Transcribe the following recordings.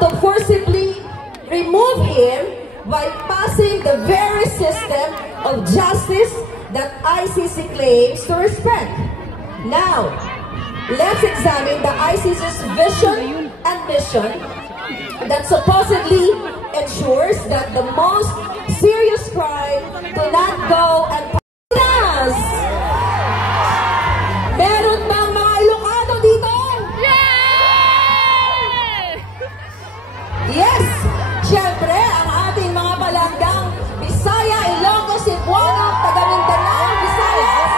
want to forcibly remove him by passing the very system of justice that ICC claims to respect. Now, let's examine the ICC's vision and mission that supposedly ensures that the most serious crime do not go unpunished. Meron bang mga Ilocano dito? Yes! Siyempre, ang ating mga palanggang Bisaya, Ilocos, Cebuano, taga Mindanao, Visayas.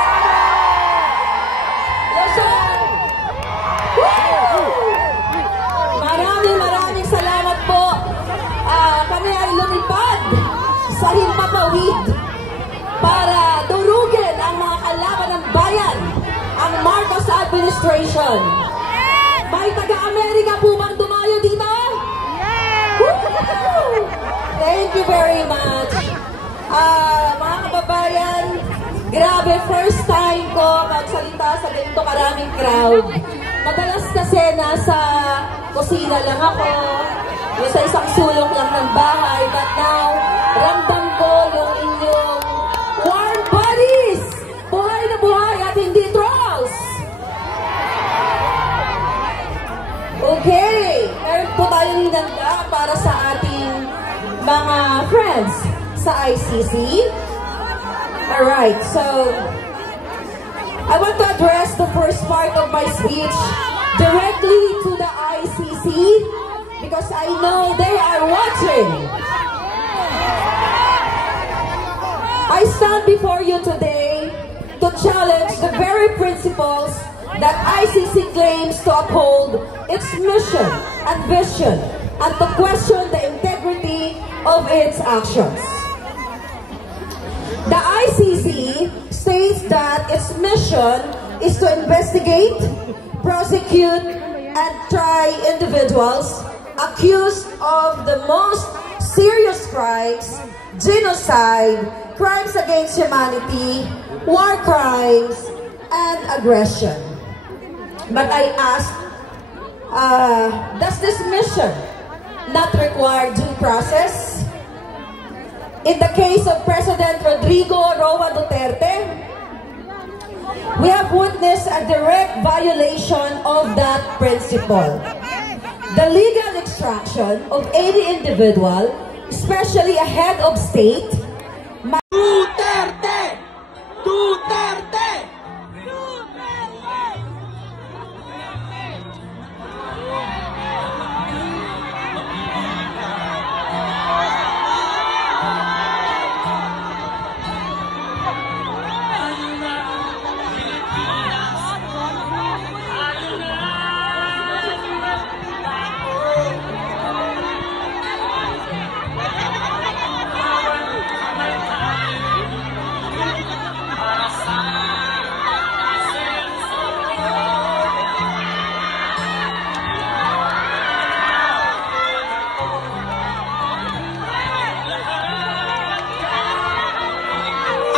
Luzon! Maraming salamat po. Kami ay lumipad sa himpapawid para durugin ang mga kalaban ng bayan, ang Marcos administration. May taga-Amerika po bang dumayo dito? Thank you very much. Mga kababayan, grabe, first time ko magsalita sa ganito karaming crowd. Madalas kasi nasa kusina lang ako, sa isang sulok lang ng bahay, but now, ramdam ko yung inyong warm bodies! Buhay na buhay at hindi trolls! Okay, meron po tayong hinanda para sa ating mga friends sa ICC. Alright, so I want to address the first part of my speech directly to the ICC because I know they are watching. I stand before you today to challenge the very principles that ICC claims to uphold its mission and vision and to question the integrity of its actions. The ICC states that its mission is to investigate, prosecute, and try individuals accused of the most serious crimes, genocide, crimes against humanity, war crimes, and aggression. But I ask, does this mission not require due process? In the case of President Rodrigo Roa Duterte, we have witnessed a direct violation of that principle. The legal extraction of any individual, especially a head of state, Duterte! Duterte!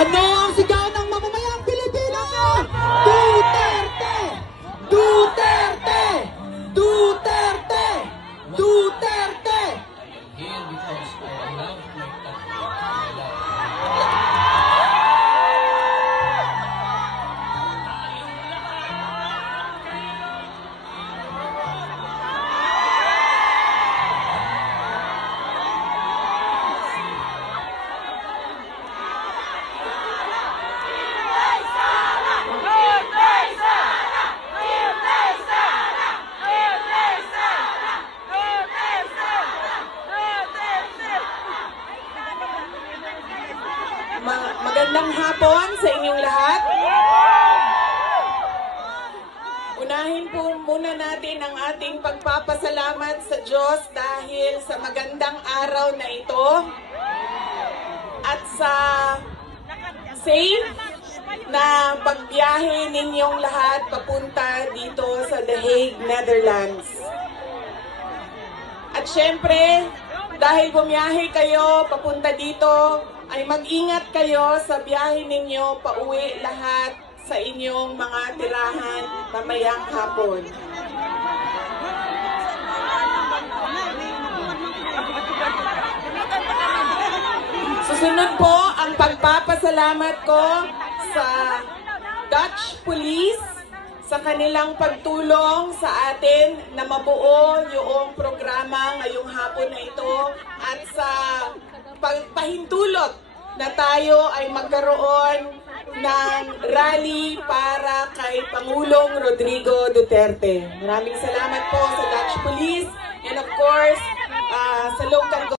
Ano ang sigaw ng mamamayang Pilipino? Duterte! Duterte! Duterte! Duterte! Here because I love my Magandang hapon sa inyong lahat. Unahin po muna natin ang ating pagpapasalamat sa Diyos dahil sa magandang araw na ito at sa safe na pagbiyahe ninyong lahat papunta dito sa The Hague, Netherlands. At syempre, dahil bumiyahe kayo papunta dito, ay mag-ingat kayo sa biyahe ninyo pauwi lahat sa inyong mga tirahan mamayang hapon. po ang pagpapasalamat ko sa Dutch Police sa kanilang pagtulong sa atin na mabuo yung programa ngayong hapon na ito at sa pagpahintulot na tayo ay magkaroon ng rally para kay Pangulong Rodrigo Duterte. Maraming salamat po sa Dutch Police and of course sa local